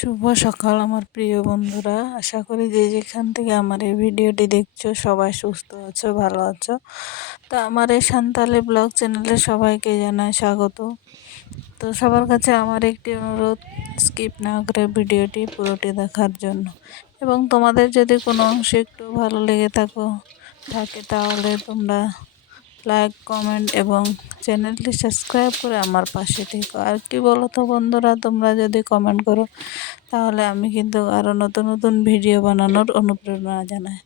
শুভ সকাল আমার প্রিয় বন্ধুরা। আশা করি যে যেখান থেকে আমার এই ভিডিওটি দেখছো সবাই সুস্থ আছো, ভালো আছো। তো আমার এই সান্তালি ব্লগ চ্যানেলে সবাইকে জানাই স্বাগত। তো সবার কাছে আমার একটি অনুরোধ, স্কিপ না করে ভিডিওটি পুরোটি দেখার জন্য, এবং তোমাদের যদি কোনো অংশে একটু ভালো লেগে থাকে তাহলে তোমরা লাইক, কমেন্ট এবং চ্যানেলটি সাবস্ক্রাইব করে আমার পাশে থেকো। আর কি বলো তো বন্ধুরা, তোমরা যদি কমেন্ট করো তাহলে আমি কিন্তু আরও নতুন নতুন ভিডিও বানানোর অনুপ্রেরণা জানাই।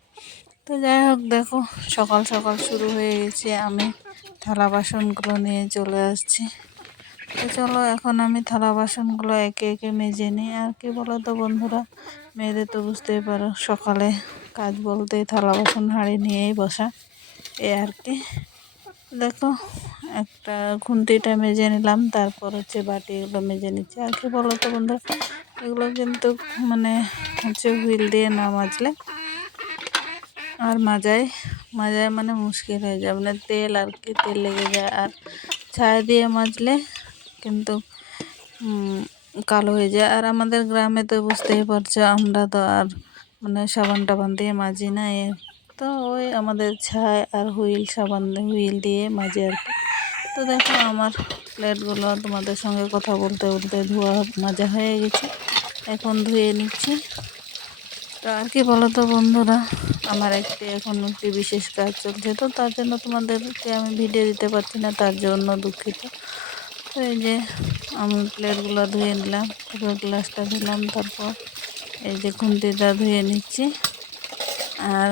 তো যাই হোক, দেখো সকাল সকাল শুরু হয়ে গেছে, আমি থালা বাসনগুলো নিয়ে চলে আসছি। তো চলো এখন আমি থালা বাসনগুলো একে একে মেজে নিই। আর কি বলো তো বন্ধুরা, মেয়েদের তো বুঝতেই পারো সকালে কাজ বলতে থালা বাসন হাঁড়ি নিয়েই বসা, এই আর কি। দেখো একটা খুন্তিটা মেজে নিলাম, তারপর হচ্ছে বাটি এগুলো মেজে নিচ্ছি। আর কি বলো তো বন্ধুরা, এগুলো কিন্তু হুইল দিয়ে না মাজলে আর মাজায় মানে মুশকিল হয়ে যায়, মানে তেল আর কি, তেল লেগে যায়। আর ছাই দিয়ে মাজলে কিন্তু কালো হয়ে যায়। আর আমাদের গ্রামে তো বুঝতেই পারছো, আমরা তো আর সাবান টাবান দিয়ে মাজি না, তো ওই আমাদের ছাই আর হুইল দিয়ে মাজি আর কি। তো দেখো আমার প্লেটগুলো তোমাদের সঙ্গে কথা বলতে বলতে ধোয়া মাজা হয়ে গেছে, এখন ধুয়ে নিচ্ছি। তো আর কি বলো তো বন্ধুরা, আমার এখন একটি বিশেষ কাজ চলছে, তো তার জন্য তোমাদেরকে আমি ভিডিও দিতে পারছি না, তার জন্য দুঃখিত। তো এই যে আমি প্লেটগুলো ধুয়ে নিলাম, তারপর গ্লাসটা দিলাম, তারপর এই যে খুন্তিটা ধুয়ে নিচ্ছি। আর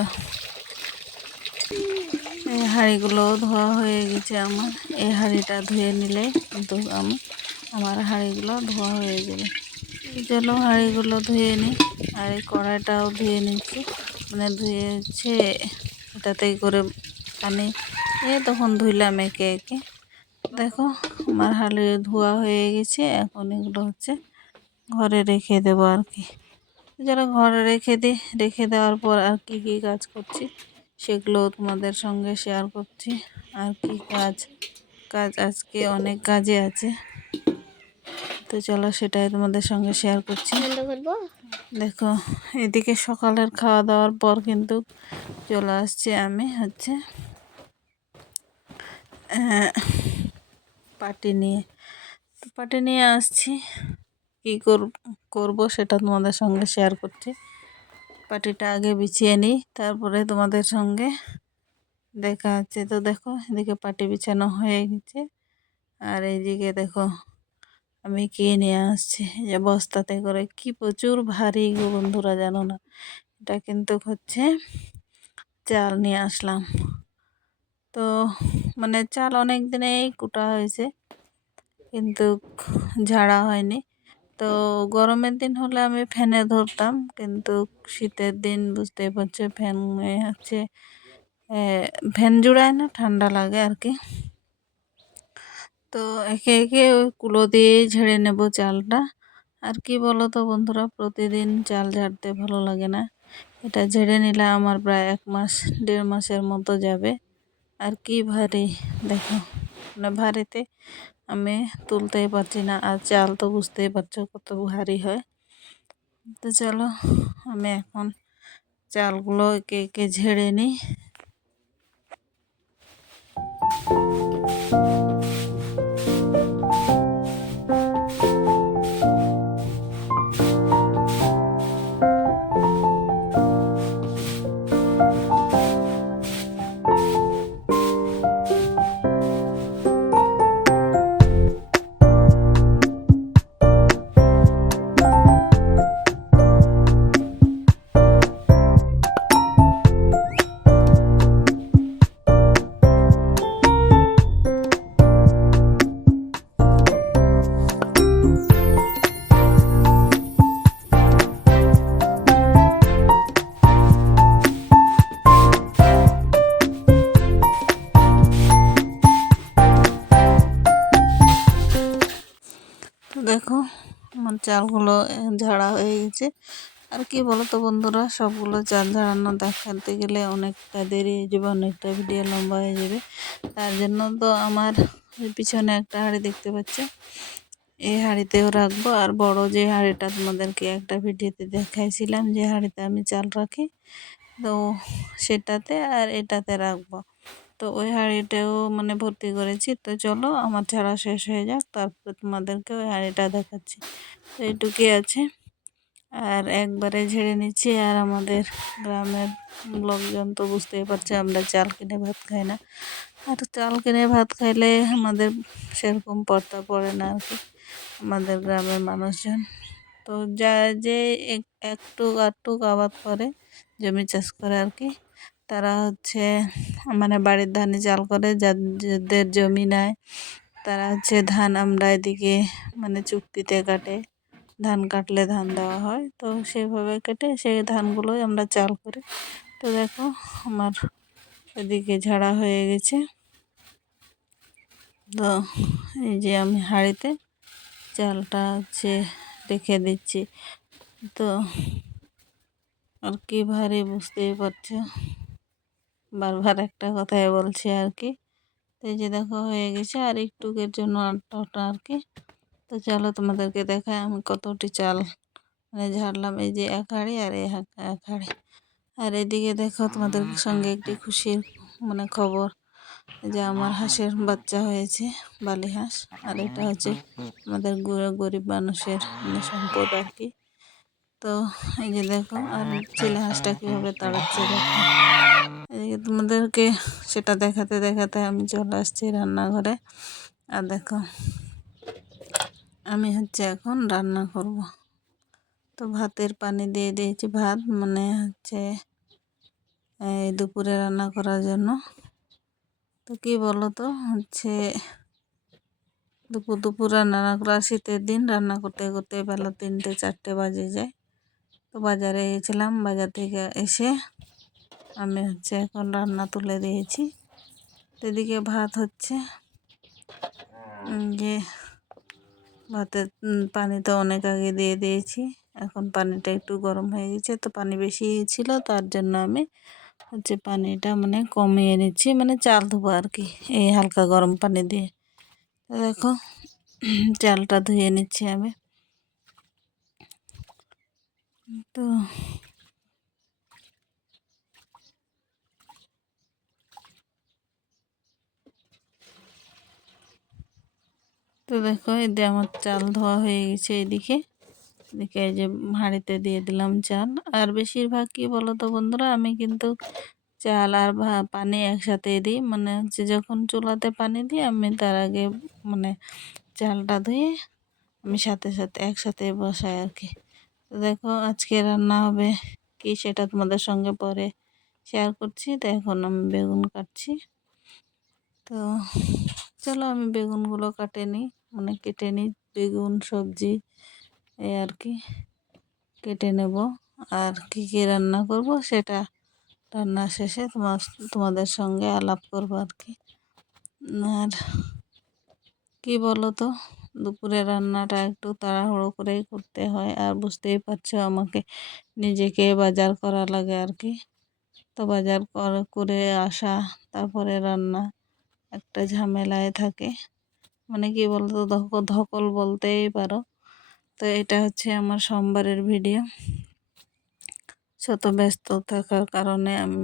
এই হাঁড়িগুলো ধোয়া হয়ে গেছে আমার, এই হাঁড়িটা ধুয়ে নিলে কিন্তু আমার হাঁড়িগুলো ধোয়া হয়ে যাবে। চলো হাঁড়িগুলো ধুয়ে নিই। আর এই কড়াইটাও ধুয়ে নিচ্ছি, ধুয়েছে এটাতে করে পানি তখন ধুইলাম একে একে। দেখো আমার হাঁড়ি ধোয়া হয়ে গেছে, এখন এগুলো হচ্ছে ঘরে রেখে দেবো আর কি। যারা ঘরে রেখে দেওয়ার পর আর কি কি কাজ করছি সেগুলো তোমাদের সঙ্গে শেয়ার করছি। আর কি কাজ আজকে অনেক কাজে আছে, তো চলো সেটাই তোমাদের সঙ্গে শেয়ার করছি। দেখো এদিকে সকালের খাওয়া দাওয়ার পর কিন্তু চলে আসছি আমি পাটি নিয়ে আসছি। কি করবো সেটা তোমাদের সঙ্গে শেয়ার করছি। পাটিটা আগে বিছিয়ে নিই, তারপরে তোমাদের সঙ্গে দেখা হচ্ছে। তো দেখো এদিকে পাটি বিছানো হয়ে গেছে, আর এইদিকে দেখো আমি কি নিয়ে আসছি, যে বস্তাতে করে, কি প্রচুর ভারী গো বন্ধুরা, জানো না। এটা কিন্তু চাল নিয়ে আসলাম। তো চাল অনেক দিনেই কুটা হয়েছে কিন্তু ঝাড়া হয়নি। তো গরমের দিন হলে আমি ফ্যানে ধরতাম, কিন্তু শীতের দিন বুঝতেই পারছো ফ্যান জুড়ায় না, ঠান্ডা লাগে আর কি। তো একে একে ওই কুলো দিয়ে ঝেড়ে নেব চালটা। আর কি বলো তো বন্ধুরা, প্রতিদিন চাল ঝাড়তে ভালো লাগে না, এটা ঝেড়ে নিলে আমার প্রায় 1 মাস 1.5 মাসের মতো যাবে। আর কি ভারী দেখো, ভারীতে আমি তুলতেই পারছি না। আর চাল তো বুঝতেই পারছো কত ভারী হয়। তো চলো আমি এখন চালগুলো একে একে ঝেড়ে নিই। দেখো আমার চালগুলো ঝাড়া হয়ে গেছে। আর কি বলো তো বন্ধুরা, সবগুলো চাল ঝাড়ানো দেখাতে গেলে অনেকটা দেরি হয়ে যাবে, অনেকটা ভিডিও লম্বা হয়ে যাবে। তার জন্য তো আমার পিছনে একটা হাঁড়ি দেখতে পাচ্ছ, এই হাঁড়িতেও রাখবো। আর বড় যে হাঁড়িটা তোমাদেরকে একটা ভিডিওতে দেখাইছিলাম, যে হাঁড়িতে আমি চাল রাখি, তো সেটাতে আর এটাতে রাখবো। তো ওই হাঁড়িটাও মানে ভর্তি করেছি। তো চলো আমার ঝাড়া শেষ হয়ে যাক, তারপরে তোমাদেরকে ওই হাঁড়িটা দেখাচ্ছি। তো এইটুকুই আছে, আর একবারে ঝেড়ে নিচ্ছি। আর আমাদের গ্রামের লোকজন তো বুঝতেই পারছে আমরা চাল কিনে ভাত খাই না। আর চাল কিনে ভাত খাইলে আমাদের সেরকম পড়তা পড়ে না আর কি, আমাদের গ্রামের মানুষজন। তো যা যে একটু আধটুক আবাদ করে, জমি চাষ করে আর কি, তারা হচ্ছে মানে বাড়ির ধানে চাল করে। যাদের জমি নাই তারা হচ্ছে ধান আমরা এদিকে মানে চুক্তিতে কাটে, ধান কাটলে ধান দেওয়া হয়, তো সেভাবে কেটে সেই ধানগুলোই আমরা চাল করি। তো দেখো আমার এদিকে ঝাড়া হয়ে গেছে। তো এই যে আমি হাঁড়িতে চালটা হচ্ছে রেখে দিচ্ছি। তো আর কি ভারী বুঝতেই পারছো, বারবার একটা কথাই বলছি আর কি। তো এই যে দেখো হয়ে গেছে, আর একটুকের জন্য আটটা আর কি। তো চলো তোমাদেরকে দেখায় আমি কতটি চাল মানে ঝাড়লাম। এই যে এক হাঁড়ি আর এক হাঁড়ি। আর এদিকে দেখো তোমাদের সঙ্গে একটি খুশির মানে খবর, যে আমার হাঁসের বাচ্চা হয়েছে, বালি হাঁস। আর এটা হচ্ছে আমাদের গরিব মানুষের মানে সম্পদ আর কি। তো এই যে দেখো, আর ছেলে হাঁসটা কীভাবে তাড়াচ্ছে দেখো। এদিকে তোমাদেরকে সেটা দেখাতে দেখাতে আমি চলে আসছি রান্নাঘরে। আর দেখো আমি হচ্ছে এখন রান্না করব। তো ভাতের পানি দিয়ে দিয়েছি, ভাত মানে হচ্ছে এই দুপুরে রান্না করার জন্য। তো কি বলো তো হচ্ছে দুপুর রান্না না করা, শীতের দিন রান্না করতে করতে বেলা 3টে 4টে বাজে যায়। তো বাজারে গেছিলাম, বাজার থেকে এসে আমি হচ্ছে এখন রান্না তুলে দিয়েছি। তো এদিকে ভাত হচ্ছে, যে ভাতের পানি তো অনেক আগে দিয়ে দিয়েছি, এখন পানিটা একটু গরম হয়ে গেছে। তো পানি বেশি ছিল, তার জন্য আমি হচ্ছে পানিটা মানে কমিয়ে নিচ্ছি, মানে চাল ধোবো আর কি এই হালকা গরম পানি দিয়ে। তো দেখো চালটা ধুয়ে নিচ্ছি আমি। তো তো দেখো এদিকে আমার চাল ধোয়া হয়ে গেছে। এদিকে এদিকে এই যে হাঁড়িতে দিয়ে দিলাম চাল। আর বেশিরভাগ কি বলো তো বন্ধুরা, আমি কিন্তু চাল আর পানি একসাথে দিই, মানে হচ্ছে যখন চুলাতে পানি দিই আমি তার আগে মানে চালটা ধুয়ে আমি সাথে সাথে একসাথে বসাই আর কি। তো দেখো আজকে রান্না হবে কি সেটা তোমাদের সঙ্গে পরে শেয়ার করছি। তো এখন আমি বেগুন কাটছি। তো চলো আমি বেগুনগুলো মানে কেটে নিই, বেগুন সবজি এই আর কি কেটে নেব। আর কি কি রান্না করব সেটা রান্না শেষে তোমাদের সঙ্গে আলাপ করবো আর কি। আর কি বলো তো, দুপুরে রান্নাটা একটু তাড়াহুড়ো করেই করতে হয়। আর বুঝতেই পারছো আমাকে নিজেকে বাজার করা লাগে আর কি। তো বাজার করে আসা, তারপরে রান্না, একটা ঝামেলায় থাকে। মানে কি বলতো, ধকল বলতেই পারো। তো এটা হচ্ছে আমার সোমবারের ভিডিও। শত ব্যস্ত থাকার কারণে আমি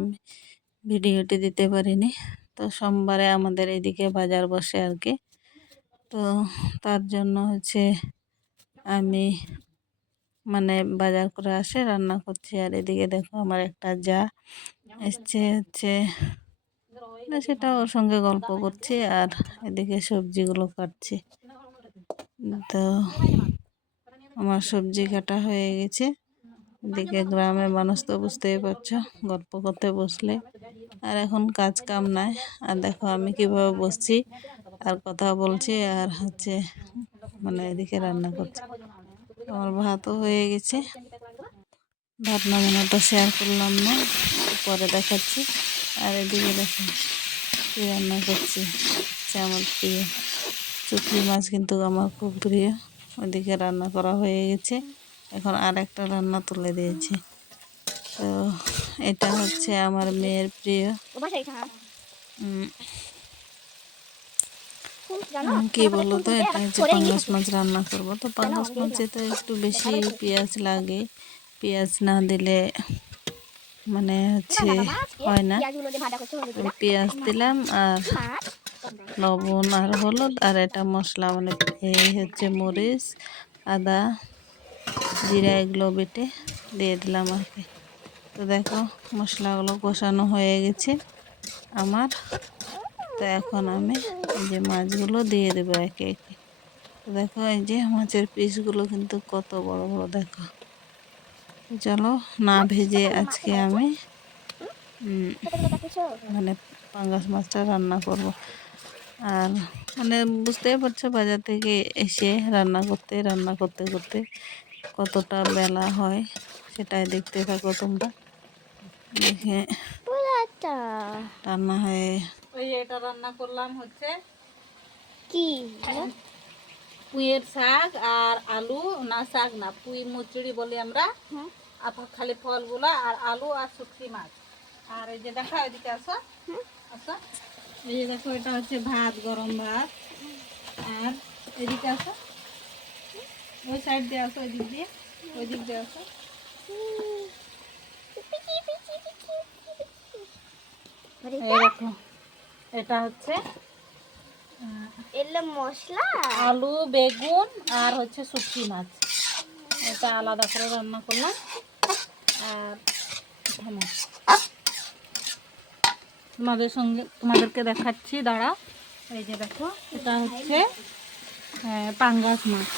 ভিডিওটি দিতে পারিনি। তো সোমবারে আমাদের এদিকে বাজার বসে আর কি। তো তার জন্য হচ্ছে আমি মানে বাজার করে আসে রান্না করছি। আর এদিকে দেখো আমার একটা যা এসছে হচ্ছে, না সেটা ওর সঙ্গে গল্প করছি, আর এদিকে সবজিগুলো কাটছি। তো আমার সবজি কাটা হয়ে গেছে। এদিকে গ্রামের মানুষ তো বুঝতেই পারছো, গল্প করতে বসলে আর এখন কাজ কাম নাই। আর দেখো আমি কিভাবে বসছি আর কথা বলছি, আর হচ্ছে মানে এদিকে রান্না করছি। আমার ভাতও হয়ে গেছে, ভাত নামানোটা শেয়ার করলাম না, পরে দেখাচ্ছি। আর এদিকে দেখো কি রান্না করছি, হচ্ছে আমার প্রিয় চুকলি মাছ, কিন্তু আমার খুব প্রিয়। ওইদিকে রান্না করা হয়ে গেছে, এখন আর একটা রান্না তুলে দিয়েছি। তো এটা হচ্ছে আমার মেয়ের প্রিয় কি বলো তো, এটা হচ্ছে পাঙ্গাস মাছ রান্না করব। তো পাঙ্গাস মাছে তো একটু বেশি পেঁয়াজ লাগে, পেঁয়াজ না দিলে মানে হচ্ছে হয় না। আমি পেঁয়াজ দিলাম আর লবণ আর হলুদ আর এটা মশলা মানে এই হচ্ছে মরিচ, আদা, জিরা এগুলো বেটে দিয়ে দিলাম আর কি। তো দেখো মশলাগুলো কষানো হয়ে গেছে আমার। তো এখন আমি এই যে মাছগুলো দিয়ে দেবো একে একে। তো দেখো এই যে মাছের পিসগুলো কিন্তু কত বড় বড় দেখো। তো চলো না ভেজে আজকে আমি মানে পাঙ্গাস মাছটা রান্না করব। আর মানে বুঝতেই পারছো বাজার থেকে এসে রান্না করতে করতে কতটা বেলা হয়, সেটাই দেখতে থাকো তোমরা। দেখে রান্না হয়ে ওই এটা রান্না করলাম হচ্ছে কি পুঁইয়ের শাক আর আলু, না শাক না পুঁই মুচুড়ি বলি আমরা, খালি ফলগুলা আর আলু আর শুটকি মাছ। আর এই যে দেখো এদিকে আসো আসো, এই যে দেখো এটা হচ্ছে ভাত, গরম ভাত। আর এদিকে আসো, ওই সাইড দিয়ে আসো, ওই দিক দিয়ে, ওই দিক দিয়ে আসো। এই দেখো এটা হচ্ছে মশলা, আলু, বেগুন আর হচ্ছে শুটকি মাছ। এটা আলাদা করে রান্না করলাম। আর তোমাদেরকে দেখাচ্ছি, দাঁড়া। এই যে দেখো এটা হচ্ছে পাঙ্গাস মাছ।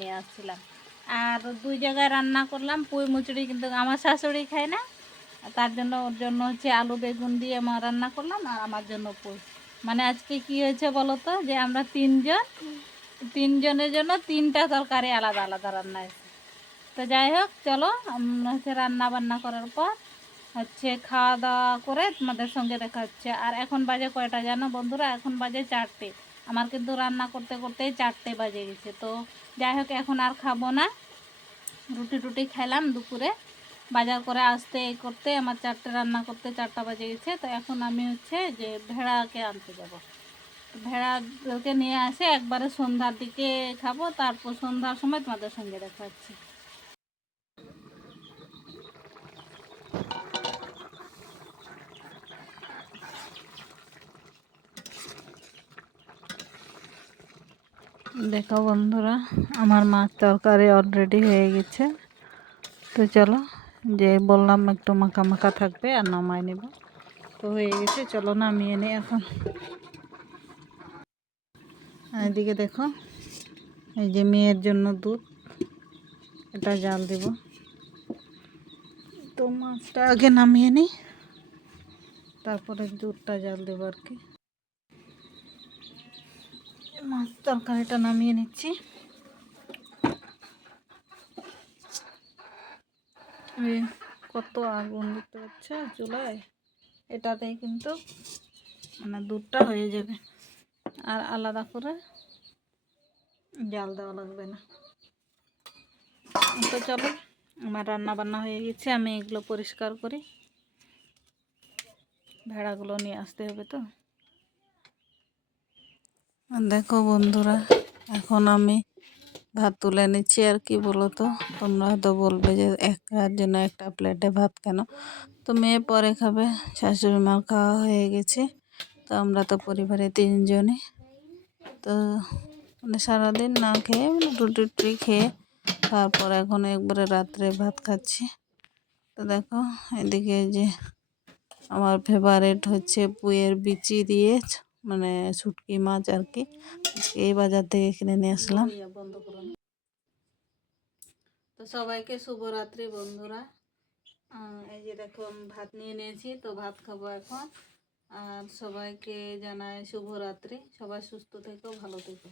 নিয়ে আসছিলাম আর 2 জায়গায় রান্না করলাম পুঁই মুচুড়ি, কিন্তু আমার শাশুড়ি খায় না, তার জন্য ওর জন্য হচ্ছে আলু বেগুন দিয়ে আমার রান্না করলাম আর আমার জন্য পুঁই। মানে আজকে কি হয়েছে বলো তো, যে আমরা 3 জন, 3 জনের জন্য 3টা তরকারি আলাদা আলাদা রান্না হয়েছে। তো যাই হোক চলো হচ্ছে রান্না বান্না করার পর হচ্ছে খাওয়া দাওয়া করে তোমাদের সঙ্গে দেখা হচ্ছে। আর এখন বাজে কয়টা জানো বন্ধুরা? এখন বাজে 4টে। আমার কিন্তু রান্না করতে করতেই 4টে বাজে গেছে। তো যাই হোক এখন আর খাবো না, রুটি টুটি খেলাম দুপুরে, বাজার করে আসতে এই করতে আমার 4টে, রান্না করতে 4টা বাজে গেছে। তো এখন আমি হচ্ছে যে ভেড়াকে আনতে যাব। ভেড়াকে নিয়ে আসে একবারে সন্ধ্যার দিকে খাবো, তারপর সন্ধ্যার সময় তোমাদের সঙ্গে দেখা হচ্ছে। দেখো বন্ধুরা আমার মাছ তরকারি অলরেডি হয়ে গেছে। তো চলো, যে বললাম একটু মাখা মাখা থাকবে আর নামাই নেব। তো হয়ে গেছে, চলো নামিয়ে নিই এখন। এদিকে দেখো এই যে মেয়ের জন্য দুধ, এটা জাল দেব। তো মাছটা আগে নামিয়ে নিই, তারপরে দুধটা জাল দেবো আর কি। মাছ তরকারিটা নামিয়ে নিচ্ছি। কত আগুন দেখতে পাচ্ছ চুলায়, এটাতেই কিন্তু মানে দুধটা হয়ে যাবে, আর আলাদা করে জাল দেওয়া লাগবে না। তো চলো আমার রান্না বান্না হয়ে গেছে, আমি এগুলো পরিষ্কার করি, ভেড়াগুলো নিয়ে আসতে হবে। তো দেখো বন্ধুরা এখন আমি ভাত তুলে নিচ্ছি। আর কি বলো তো, তোমরা হয়তো বলবে যে একার জন্য একটা প্লেটে ভাত কেন? তো মেয়ে পরে খাবে, শাশুড়ি মার খাওয়া হয়ে গেছে। তো আমরা তো পরিবারে 3 জনই, তো মানে সারাদিন না খেয়ে মানে রুটি টুটি খেয়ে তারপর এখন একবারে রাত্রে ভাত খাচ্ছি। তো দেখো এদিকে যে আমার ফেভারিট হচ্ছে পুঁইয়ের বিচি দিয়ে মানে শুটকি মাছ আর কি, এই বাজার থেকে কিনে নিয়ে আসলাম। তো সবাইকে শুভরাত্রি বন্ধুরা। এই যে দেখো আমি ভাত নিয়ে নিয়েছি, তো ভাত খাবো এখন। আর সবাইকে জানাই শুভরাত্রি, সবাই সুস্থ থেকো, ভালো থেকো।